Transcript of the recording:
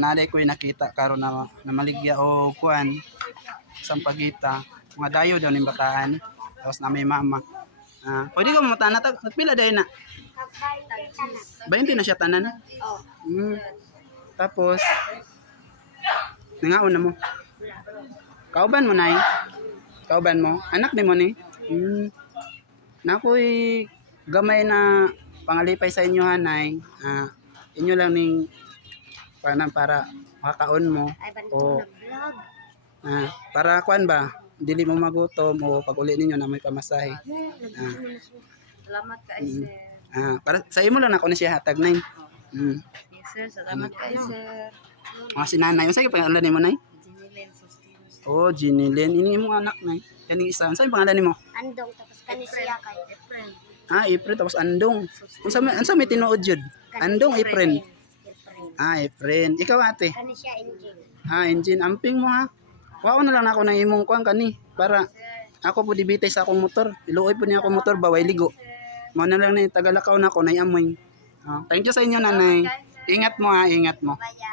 naday ko nakita karon na maligya o kuan sampagita mga dayo daw ning bataan tapos na may mama. Pwede ko mamutana nagpila day na 20 na siya tanan. Tapos nangaon na mo. Kauban mo nay. Kauban mo. Anak ni mo ni. Nakoy gamay na pangalipay sa inyo hanay. Inyo lang ning para makakaon mo o para kuan ba dili mo magutom o pag uli ninyo na may pamasahe. Salamat kay sir. Para sa imo lang ako na siya hatag nay. Yes sir, salamat kay sir. Mga sinanay, unsa gyud pangalan nimo nay? Jinilen Sustinos. Oh, Jinilen, ini imong anak nay. Kani isa, unsa pangalan nimo? Andong tapos kani siya kay Efren. April tapos Andong. Unsa may tinuod jud? Andong April. Efren. Ikaw ate? Kani siya engine. Engine amping mo ha. Wao na lang ako ng imong kuan kani para ako po dibitay sa akong motor. Iluoy po niya akong motor baway ligo. Mo na lang ni tagalakaw na ako nay amoy. Thank you sa inyo nanay. Ingat mo ha, ingat mo. Baya.